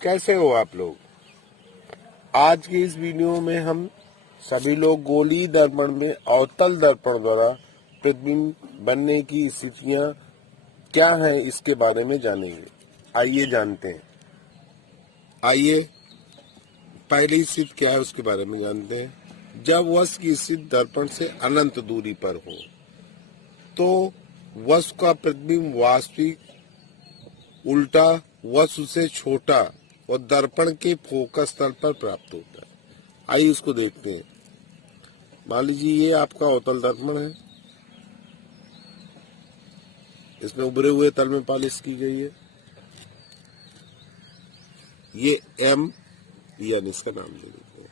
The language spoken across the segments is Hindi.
कैसे हो आप लोग। आज की इस वीडियो में हम सभी लोग गोलीय दर्पण में अवतल दर्पण द्वारा प्रतिबिंब बनने की स्थितियां क्या हैं इसके बारे में जानेंगे। आइए जानते हैं। आइए पहली स्थिति क्या है उसके बारे में जानते हैं। जब वस्तु की स्थिति दर्पण से अनंत दूरी पर हो तो वस्तु का प्रतिबिंब वास्तविक उल्टा वस्तु से छोटा और दर्पण के फोकस तल पर प्राप्त होता है। आइए इसको देखते हैं। मान लीजिए ये आपका अवतल दर्पण है, इसमें उभरे हुए तल में पॉलिश की गई है। ये एम यानी इसका नाम ले लेते हैं।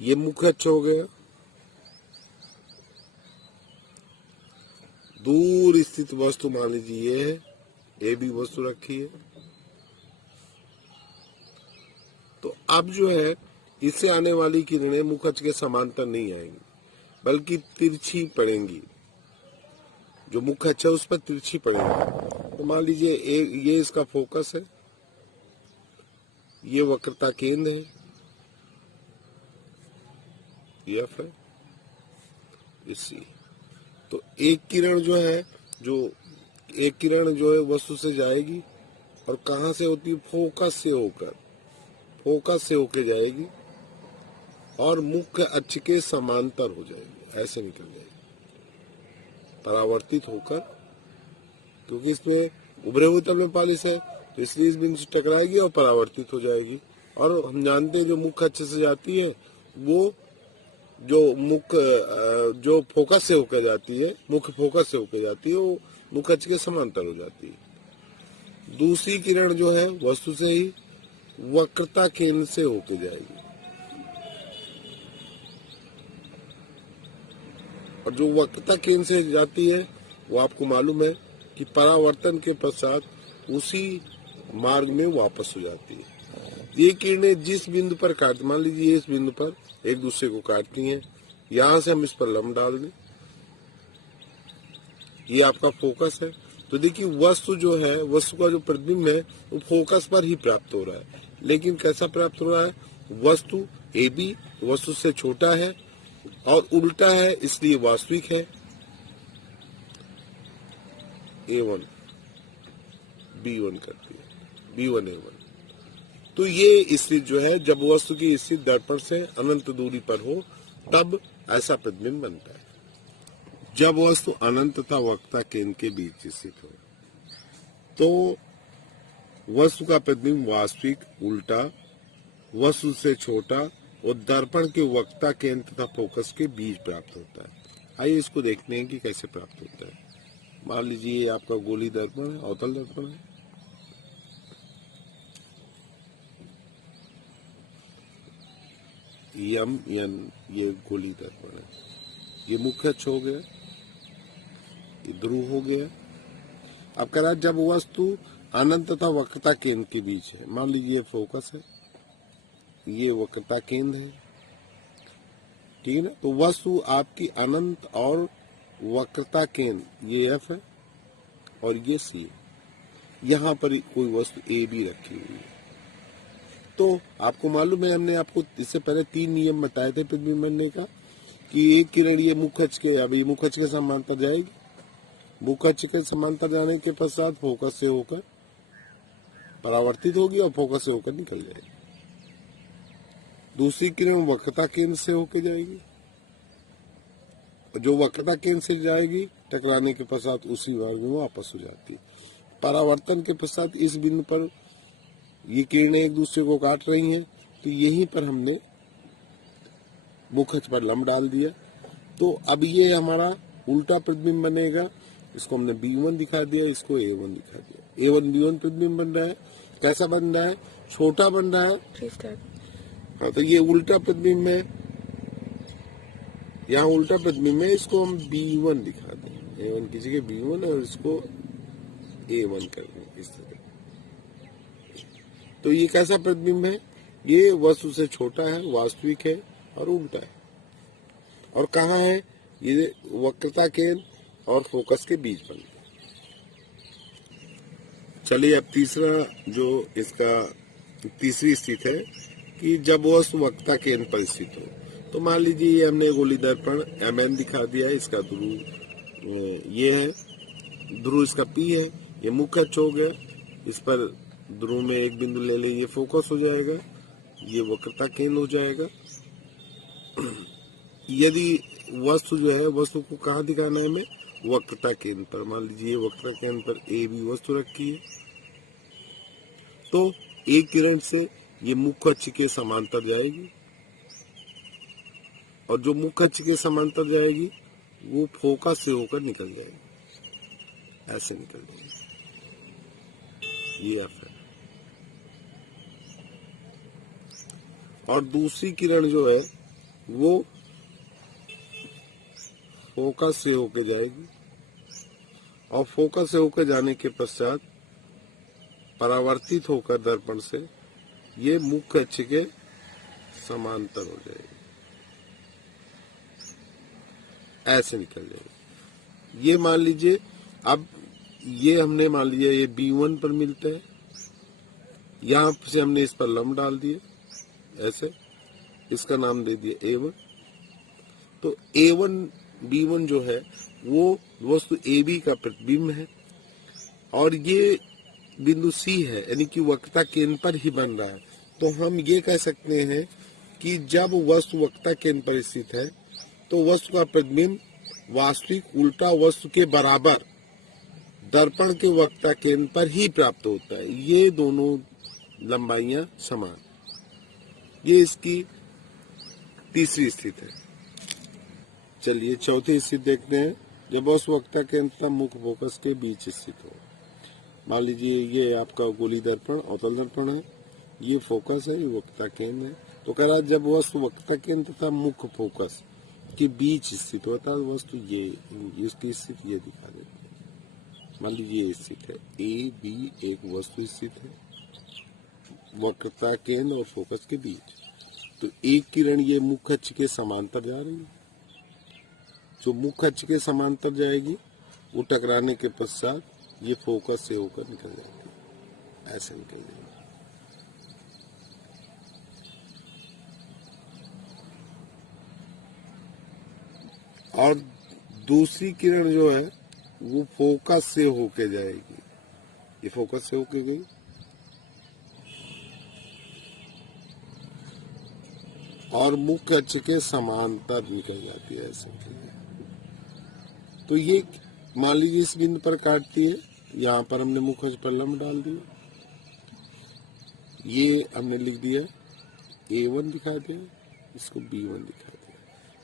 ये मुख्य अक्ष हो गया। दूर स्थित वस्तु मान लीजिए ये है, ये भी वस्तु रखी है। तो अब जो है इससे आने वाली किरणें मुख्य अक्ष के समांतर नहीं आएंगी बल्कि तिरछी पड़ेंगी। जो मुख्य अक्ष है उस पर तिरछी पड़ेंगी। तो मान लीजिए ये इसका फोकस है, ये वक्रता केंद्र है, ये एफ है, इसी। तो एक किरण जो है वस्तु से जाएगी और कहां से होती है, फोकस से होकर जाएगी और मुख्य अक्ष के समांतर हो जाएगी, ऐसे निकल जाएगी परावर्तित होकर। क्योंकि इसमें उभरे हुए तल में पॉलिश है तो इसलिए इस बिंदु से टकराएगी और परावर्तित हो जाएगी। और हम जानते हैं जो मुख्य अक्ष से जाती है वो जो फोकस से होकर जाती है, मुख्य फोकस से होकर जाती है, वो मुख्य अक्ष के समांतर हो जाती है। दूसरी किरण जो है वस्तु से ही वक्रता केंद्र से होकर जाएगी और जो वक्रता केंद्र से जाती है वो आपको मालूम है कि परावर्तन के पश्चात उसी मार्ग में वापस हो जाती है। ये किरणें जिस बिंदु पर काटती, मान लीजिए इस बिंदु पर एक दूसरे को काटती हैं, यहां से हम इस पर लंब डाल दें, ये आपका फोकस है। तो देखिए वस्तु जो है, वस्तु का जो प्रतिबिंब है वो फोकस पर ही प्राप्त हो रहा है। लेकिन कैसा प्राप्त हो रहा है, वस्तु ए बी वस्तु से छोटा है और उल्टा है, इसलिए वास्तविक है। A1 B1 करती है, B1 A1। तो ये स्थिति जो है जब वस्तु की स्थिति दर्पण से अनंत दूरी पर हो तब ऐसा प्रतिबिंब बनता है। जब वस्तु अनंत तथा वक्रता केंद्र के बीच स्थित हो तो वस्तु का प्रतिबिंब वास्तविक उल्टा वस्तु से छोटा और दर्पण के वक्रता केंद्र तथा फोकस के बीच प्राप्त होता है। आइए इसको देखते हैं कि कैसे प्राप्त होता है। मान लीजिए ये आपका गोलीय दर्पण है, अवतल दर्पण है। यम ये गोलीय दर्पण है। ये मुख्य अक्ष हो गया, ये ध्रुव हो गया। अब कह रहा है जब वस्तु अनंत तथा वक्रता केंद्र के बीच है, मान लीजिए ये फोकस है, ये वक्रता केंद्र है, ठीक है ना। तो वस्तु आपकी अनंत और वक्रता केंद्र ये एफ है और ये सी है। यहाँ पर कोई वस्तु ए बी रखी हुई है। तो आपको मालूम है, हमने आपको इससे पहले 3 नियम बताए थे प्रतिबिंब बनने का कि एक किरण ये मुख्य अक्ष के, अभी मुख्य अक्ष के समांतर जाएगी, मुख्य अक्ष के समांतर जाने के पश्चात फोकस से होकर परावर्तित होगी और फोकस से होकर निकल जाएगी। दूसरी किरण वक्रता केंद्र से होकर जाएगी, जो वक्रता केंद्र से जाएगी टकराने के पश्चात उसी मार्ग में वापस हो जाती है। परावर्तन के पश्चात इस बिंदु पर ये किरणें एक दूसरे को काट रही हैं, तो यहीं पर हमने मुख्य अक्ष पर लंब डाल दिया। तो अब ये हमारा उल्टा प्रतिबिंब बनेगा। इसको हमने B1 दिखा दिया, इसको A1 दिखा दिया। A1 B1 प्रतिबिंब बन रहा है। कैसा बन रहा है, छोटा बन रहा है। हाँ, तो ये उल्टा प्रतिबिंब है, यहाँ उल्टा प्रतिबिंब है, इसको हम B1 दिखा दें। A1 की जगह B1 और इसको A1 कर दें इस तरह। तो ये कैसा प्रतिबिंब है, ये वस्तु से छोटा है, वास्तविक है और उल्टा है। और कहाँ है, ये वक्रता केंद्र और फोकस के बीच बन गया। चलिए अब तीसरा जो इसका तीसरी स्थिति है कि जब वस्तु वक्ता केंद्र पर स्थित हो। तो मान लीजिए ये हमने गोली दर्पण MN दिखा दिया है, इसका ध्रुव ये है, ध्रुव इसका P है, ये मुख्य अक्ष हो गया, इस पर ध्रुव में एक बिंदु ले लीजिए, फोकस हो जाएगा, ये वक्रता केंद्र हो जाएगा। यदि वस्तु जो है, वस्तु को कहाँ दिखाना है हमें, वक्रता केंद्र पर। मान लीजिए वक्रता केंद्र पर AB वस्तु रखी है, तो एक किरण से ये मुख्य अक्ष के समांतर जाएगी, और जो मुख्य अक्ष के समांतर जाएगी वो फोकस से होकर निकल जाएगी, ऐसे निकल जाएगी, ये अर्थ है। और दूसरी किरण जो है वो फोकस से होकर जाएगी, और फोकस से होकर जाने के पश्चात परावर्तित होकर दर्पण से ये मुख्य अक्ष के समांतर हो जाएगी, ऐसे निकल जाएगी। ये मान लीजिए, अब ये हमने मान लिया ये B1 पर मिलते हैं, यहां से हमने इस पर लंब डाल दिए, ऐसे इसका नाम दे दिया A1। तो A1 B1 जो है वो वस्तु AB का प्रतिबिंब है, और ये बिंदु C है, यानी कि वक्रता केंद्र पर ही बन रहा है। तो हम ये कह सकते हैं कि जब वस्तु वक्रता केंद्र पर स्थित है तो वस्तु का प्रतिबिंब वास्तविक उल्टा वस्तु के बराबर दर्पण के वक्रता केंद्र पर ही प्राप्त होता है। ये दोनों लंबाइयां समान, ये इसकी तीसरी स्थिति है। चलिए चौथी स्थिति देखते हैं, जब वस्तु वक्रता केंद्र तथा मुख्य फोकस के बीच स्थित हो। मान लीजिए ये आपका गोली दर्पण अवतल दर्पण है, ये फोकस है, ये वक्रता केंद्र है। तो कह रहा है जब वस्तु वक्रता केंद्र तथा मुख्य फोकस के बीच स्थित होता है वस्तु ये, इसकी स्थिति ये दिखा देते हैं। मान लीजिए ये स्थित है, AB एक वस्तु स्थित है वक्रता केंद्र और फोकस के बीच। तो एक किरण ये मुख्य अक्ष के समांतर जा रही है, जो मुख्य अक्ष के समांतर जाएगी वो टकराने के पश्चात ये फोकस से होकर निकल जाती है, ऐसे निकल जाएगी। और दूसरी किरण जो है वो फोकस से होके जाएगी, ये फोकस से होके गई, और मुख्य अक्ष के समांतर निकल जाती है, ऐसे निकल जाती। तो ये मान लीजिए इस बिंदु पर काटती है, यहाँ पर हमने मुख्य अक्ष पर लंब डाल दिया, ये हमने लिख दिया A1 दिखा दिया, इसको B1 दिखा दिया,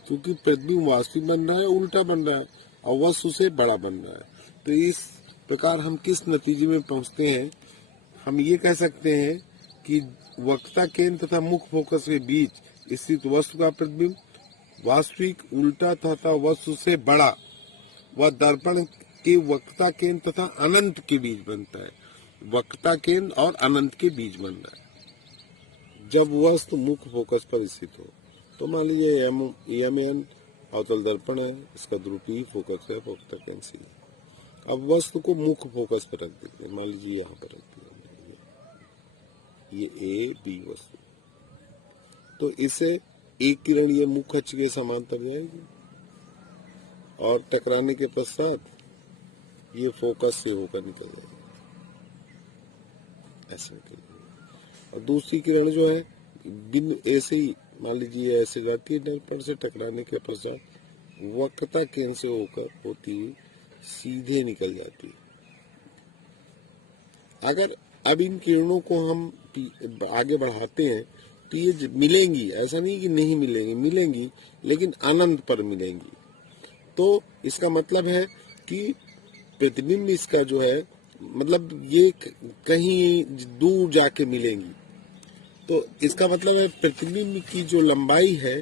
क्योंकि प्रतिबिंब वास्तविक बन रहा है, उल्टा बन रहा है, और वस्तु से बड़ा बन रहा है। तो इस प्रकार हम किस नतीजे में पहुंचते हैं, हम ये कह सकते हैं कि वक्रता केंद्र तथा मुख्य फोकस के बीच स्थित वस्तु का प्रतिबिंब वास्तविक उल्टा तथा वस्तु से बड़ा व दर्पण के वक्रता केंद्र तथा अनंत के बीच बनता है। वक्रता केंद्र और अनंत के बीच बन रहा है जब वस्तु मुख्य फोकस पर स्थित हो। तो मान लीजिए MN अवतल दर्पण है, इसका ध्रुव P फोकस है, वक्रता केंद्र C। अब वस्तु को मुख्य फोकस पर रख देते हैं, मान लीजिए यहाँ पर रख दिया, ये AB वस्तु। तो इसे एक किरण ये मुख्य अक्ष के समांतर जाएगी, और टकराने के पश्चात ये फोकस से होकर निकल जाएगी, ऐसे निकल जाएगी। और दूसरी किरण जो है बिंदु ऐसे ही मान लीजिए ऐसे जाती है, दर्पण से टकराने के पश्चात वक्रता केंद्र से होकर होती हुई सीधे निकल जाती है। अगर अब इन किरणों को हम आगे बढ़ाते हैं तो ये मिलेंगी, ऐसा नहीं कि नहीं मिलेंगी, मिलेंगी, लेकिन अनंत पर मिलेंगी। तो इसका मतलब है कि प्रतिबिंब इसका जो है, मतलब ये कहीं दूर जाके मिलेंगी। तो इसका मतलब है प्रतिबिंब की जो लंबाई है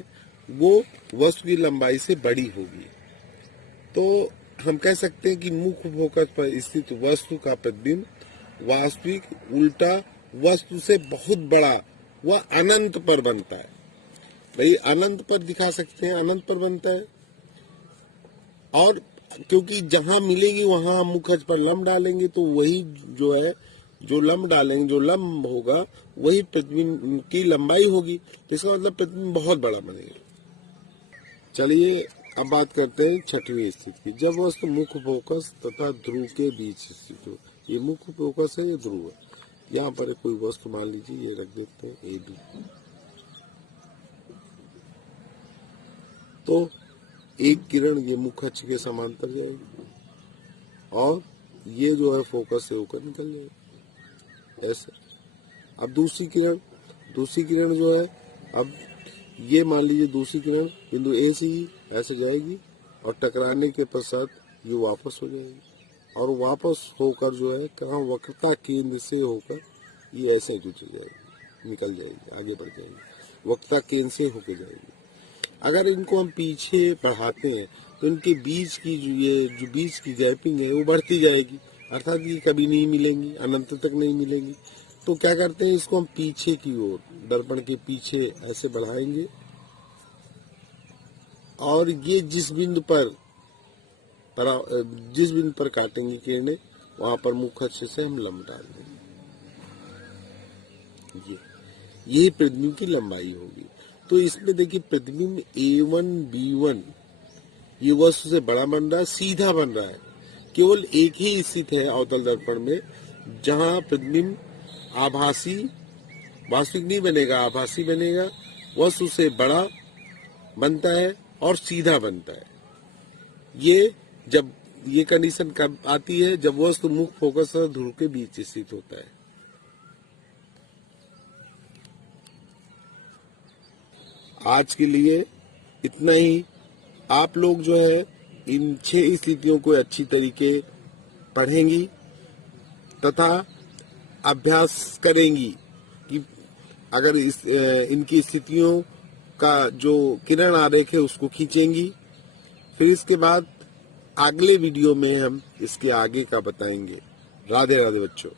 वो वस्तु की लंबाई से बड़ी होगी। तो हम कह सकते हैं कि मुख्य फोकस पर स्थित वस्तु का प्रतिबिंब वास्तविक उल्टा वस्तु से बहुत बड़ा व अनंत पर बनता है। भाई अनंत पर दिखा सकते हैं, अनंत पर बनता है। और क्योंकि जहां मिलेगी वहां हम मुखज पर लम्ब डालेंगे, तो वही जो है, जो लम्ब डालेंगे, जो लम्ब होगा वही प्रतिबिंब की लंबाई होगी। तो इसका मतलब प्रतिबिंब बहुत बड़ा बनेगा। चलिए अब बात करते हैं छठवीं स्थिति की। जब वस्तु मुख्य फोकस तथा ध्रुव के बीच स्थित हो। ये मुख्य फोकस है, ये ध्रुव है। यहाँ पर कोई वस्तु मान लीजिए, ये रख देते हैं ए बी। तो एक किरण ये मुख्य अक्ष के समांतर जाएगी और ये जो है फोकस से होकर निकल जाएगी ऐसे। अब दूसरी किरण जो है, अब ये मान लीजिए दूसरी किरण बिंदु ए से ही ऐसे जाएगी और टकराने के पश्चात ये वापस हो जाएगी और वापस होकर जो है कहाँ, वक्रता केंद्र से होकर ये ऐसे गुजर जाएगी, निकल जाएगी, आगे बढ़ जाएगी, वक्रता केंद्र से होकर जाएगी। अगर इनको हम पीछे बढ़ाते हैं तो इनके बीच की जो बीच की गैपिंग है वो बढ़ती जाएगी, अर्थात ये कभी नहीं मिलेंगी, अनंत तक नहीं मिलेंगी। तो क्या करते हैं, इसको हम पीछे की ओर, दर्पण के पीछे ऐसे बढ़ाएंगे और ये जिस बिंदु पर काटेंगे किरणें, वहां पर मुख्य अक्ष से हम लंब डाल देंगे। यही प्रतिबिंब की लंबाई होगी। तो इसमें देखिए प्रतिबिंब A1 B1 ये वस्तु से बड़ा बन रहा है, सीधा बन रहा है। केवल एक ही स्थित है अवतल दर्पण में जहां प्रतिबिंब आभासी, वास्तविक नहीं बनेगा, आभासी बनेगा, वस्तु से बड़ा बनता है और सीधा बनता है। ये जब ये कंडीशन कब आती है, जब वस्तु मुख्य फोकस और ध्रुव के बीच स्थित होता है। आज के लिए इतना ही। आप लोग जो है इन 6 स्थितियों को अच्छी तरीके पढ़ेंगी तथा अभ्यास करेंगी कि अगर इनकी स्थितियों का जो किरण आरेख है उसको खींचेंगी। फिर इसके बाद अगले वीडियो में हम इसके आगे का बताएंगे। राधे राधे बच्चों।